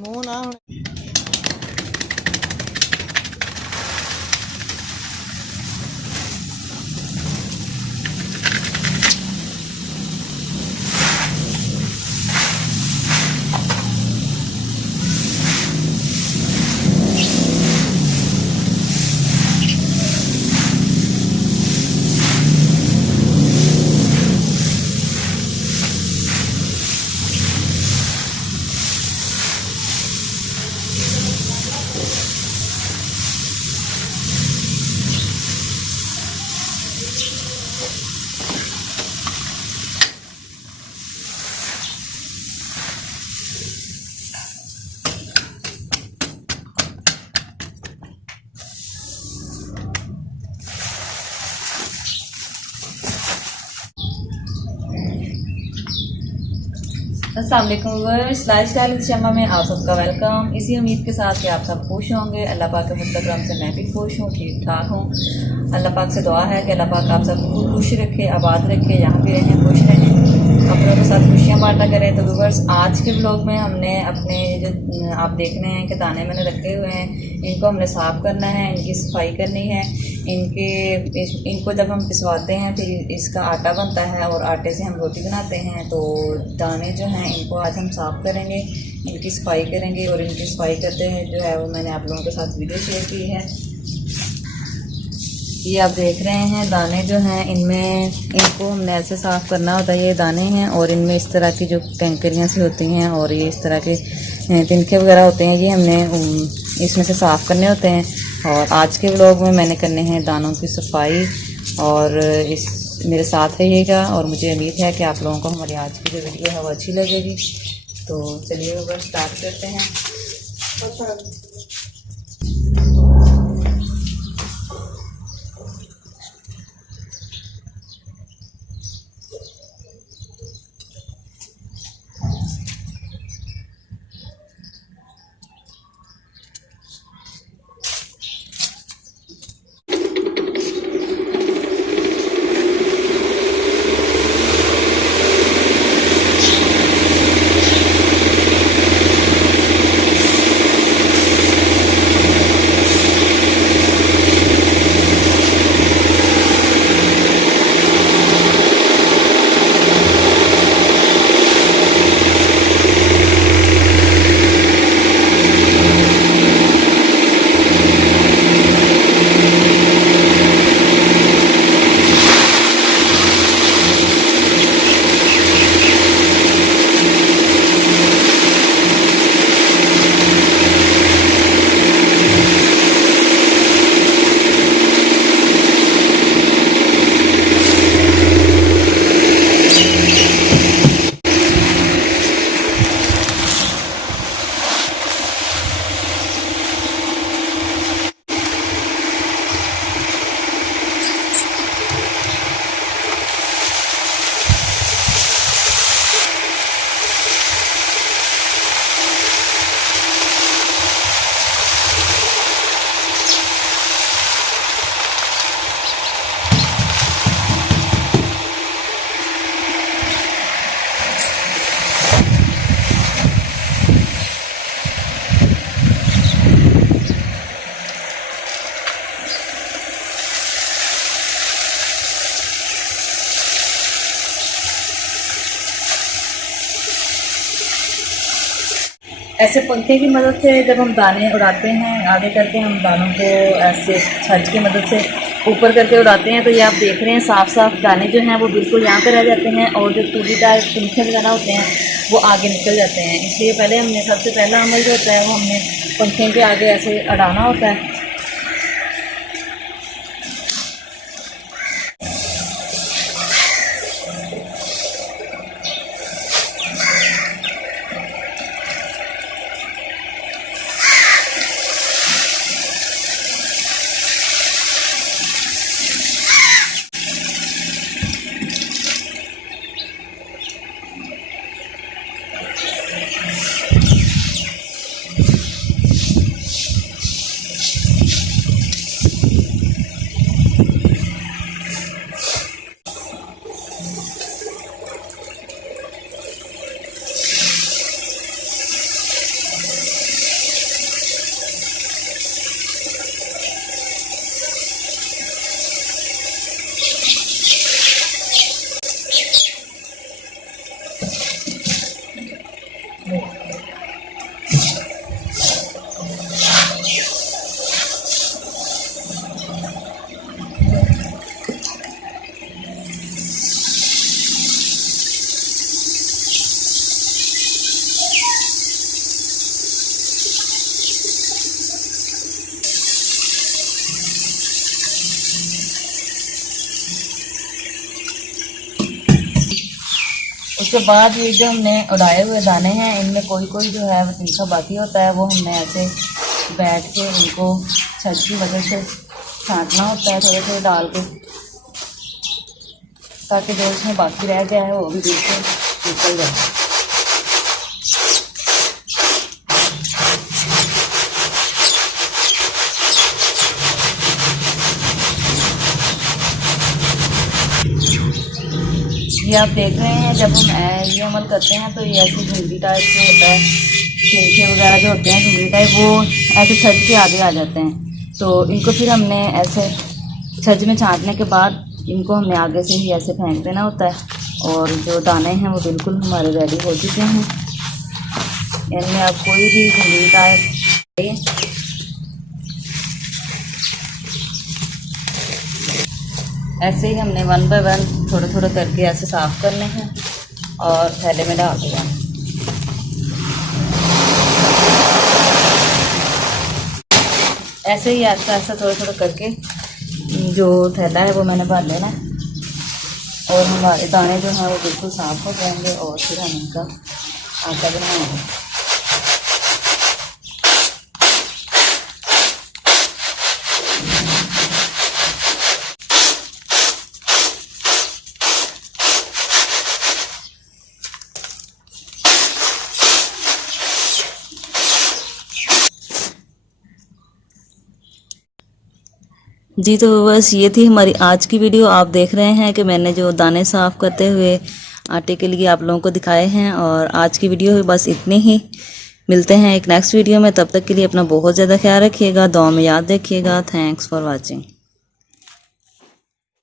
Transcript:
मूँह ना हुण अस्सलाम वालेकुम व्यूअर्स, लाइफस्टाइल विद शम्मा में आप सबका वेलकम। इसी उम्मीद के साथ कि आप सब खुश होंगे। अल्लाह पाक के फजल करम से मैं भी खुश हूँ, ठीक ठाक हूँ। अल्लाह पाक से दुआ है कि अल्लाह पाक आप सबको खुश रखे, आबाद रखे, यहाँ भी रहें, खुश रहें, अपनों के साथ खुशियाँ बांटा करें। तो व्यूअर्स, आज के व्लॉग में हमने अपने जो आप देख रहे हैं कि दाने मैंने रखे हुए हैं, इनको हमने साफ़ करना है, इनकी सफाई करनी है। इनको जब हम पिसवाते हैं फिर इसका आटा बनता है और आटे से हम रोटी बनाते हैं। तो दाने जो हैं इनको आज हम साफ़ करेंगे, इनकी सफाई करेंगे और इनकी सफाई करते हैं जो है वो मैंने आप लोगों के साथ वीडियो शेयर की है। ये आप देख रहे हैं दाने जो हैं, इनमें इनको हमने ऐसे साफ़ करना होता है। ये दाने हैं और इनमें इस तरह की जो कंकरियाँ सी होती हैं और ये इस तरह के तिनके वगैरह होते हैं, ये हमने इसमें से साफ़ करने होते हैं। और आज के व्लॉग में मैंने करने हैं दानों की सफाई, और इस मेरे साथ रहिएगा और मुझे उम्मीद है कि आप लोगों को हमारी आज की जो वीडियो है वो अच्छी लगेगी। तो चलिए ऊपर स्टार्ट करते हैं। ऐसे पंखे की मदद से जब हम दाने उड़ाते हैं, आगे करके हम दानों को ऐसे छज की मदद से ऊपर करके उड़ाते हैं, तो ये आप देख रहे हैं साफ़ साफ़ दाने जो हैं वो बिल्कुल यहाँ पे रह जाते हैं और जो टूटीदार पंखे वगैरह होते हैं वो आगे निकल जाते हैं। इसलिए पहले हमने सबसे पहला अमल जो होता है वो हमने पंखे के आगे ऐसे अड़ाना होता है। उसके बाद ये जो हमने उड़ाए हुए दाने हैं, इनमें कोई कोई जो है वो तिनका बाकी होता है, वो हमने ऐसे बैठ के उनको छज की वजह से छांटना होता है थोड़े थोड़े डाल के, ताकि जो इसमें बाकी रह गया है वो भी बिल्कुल निकल जाए। ये आप देख रहे हैं, जब हम ये अमल करते हैं तो ये ऐसे भिंडी टाइप जो होता है, छिलके वगैरह जो होते हैं भिंडी टाइप, वो ऐसे छज के आगे आ जाते हैं। तो इनको फिर हमने ऐसे छज में छांटने के बाद इनको हमने आगे से ही ऐसे फेंक देना होता है। और जो दाने हैं वो बिल्कुल हमारे रेडी हो चुके हैं। इनमें आप कोई भी भिंडी टाइप ऐसे ही हमने 1 बाय 1 थोड़े थोड़े करके ऐसे साफ़ करने हैं और थैले में डाल दिया। ऐसे ही ऐसा ऐसा थोड़ा थोड़ा करके जो थैला है वो मैंने भर लेना है और हमारे दाने जो हैं वो बिल्कुल साफ़ हो जाएंगे और फिर हम इनका आटा बनाएंगे। जी तो बस ये थी हमारी आज की वीडियो। आप देख रहे हैं कि मैंने जो दाने साफ़ करते हुए आटे के लिए आप लोगों को दिखाए हैं। और आज की वीडियो बस इतनी ही। मिलते हैं एक नेक्स्ट वीडियो में, तब तक के लिए अपना बहुत ज़्यादा ख्याल रखिएगा, दुआ में याद रखिएगा। Thanks for watching.